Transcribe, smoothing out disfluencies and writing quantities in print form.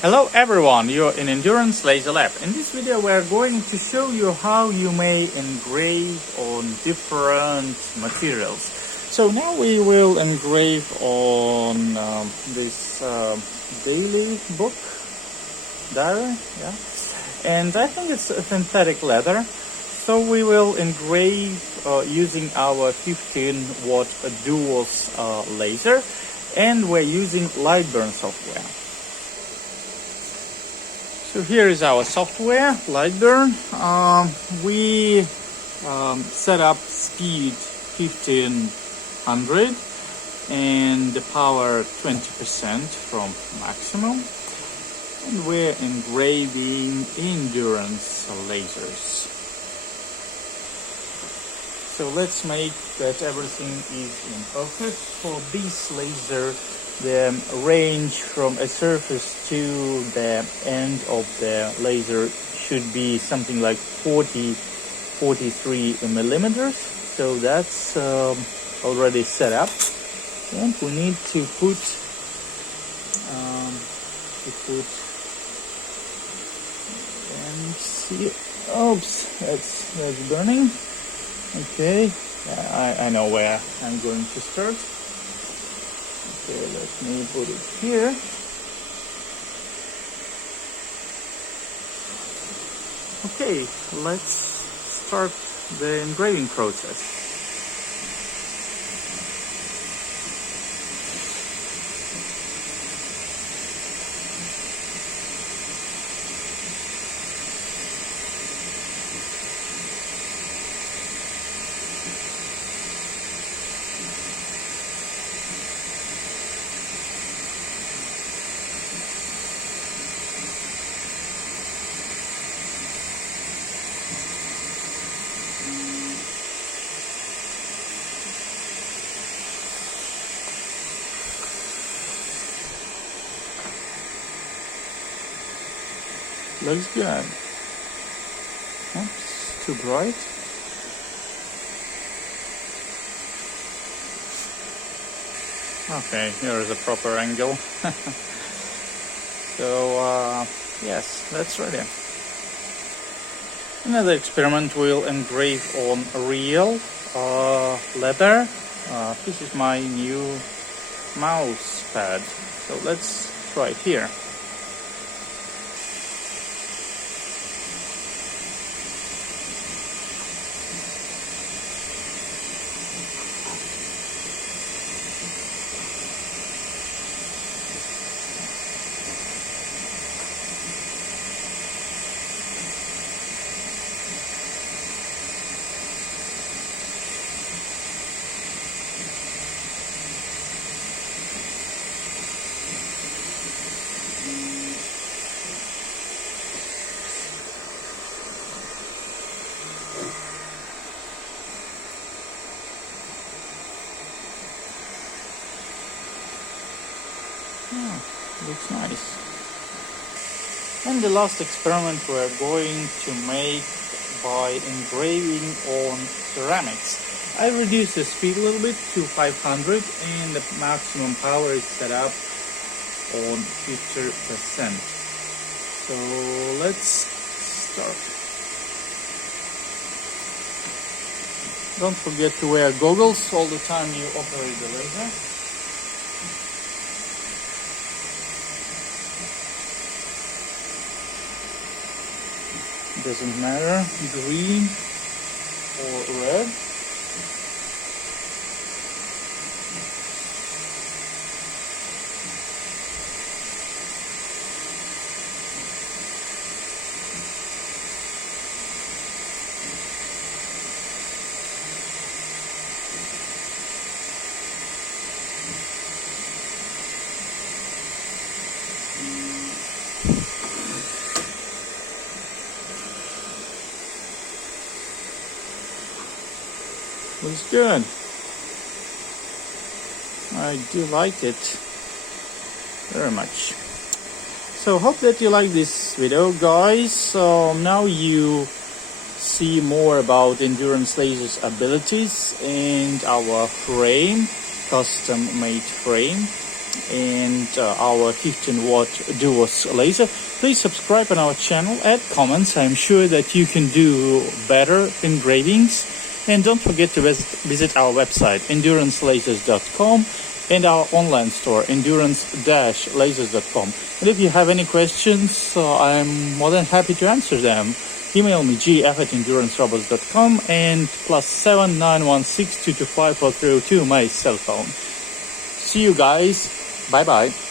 Hello everyone, you're in Endurance Laser Lab. In this video we're going to show you how you may engrave on different materials. So now we will engrave on this daily book, diary, yeah. And I think it's a synthetic leather. So we will engrave using our 15 watt Duos laser, and we're using light burn software. So here is our software, Lightburn. We set up speed 1500 and the power 20% from maximum. And we're engraving endurance lasers. So let's make that everything is in focus. For this laser, the range from a surface to the end of the laser should be something like 43 millimeters. So that's already set up, and we need to put and see. Oops, that's burning. Okay, I know where I'm going to start. Okay, let me put it here. Okay, let's start the engraving process. Looks good. Oops, too bright. Okay, here is a proper angle. So, yes, that's ready. Another experiment will engrave on real leather. This is my new mouse pad. So let's try it here. Oh, looks nice. And the last experiment we're going to make by engraving on ceramics. I reduced the speed a little bit to 500 and the maximum power is set up on 50%. So let's start. Don't forget to wear goggles all the time you operate the laser. Doesn't matter, green or red. Looks good. I do like it very much. So hope that you like this video, guys. So now you see more about Endurance Laser's abilities and our frame, custom made frame. and our 15-watt duos laser. Please subscribe on our channel, add comments. I'm sure that you can do better engravings. And don't forget to visit our website, endurancelasers.com, and our online store, endurance-lasers.com. And if you have any questions, I'm more than happy to answer them. Email me gf@endurancerobots.com and +7 916 225 402, my cell phone. See you guys. Bye-bye.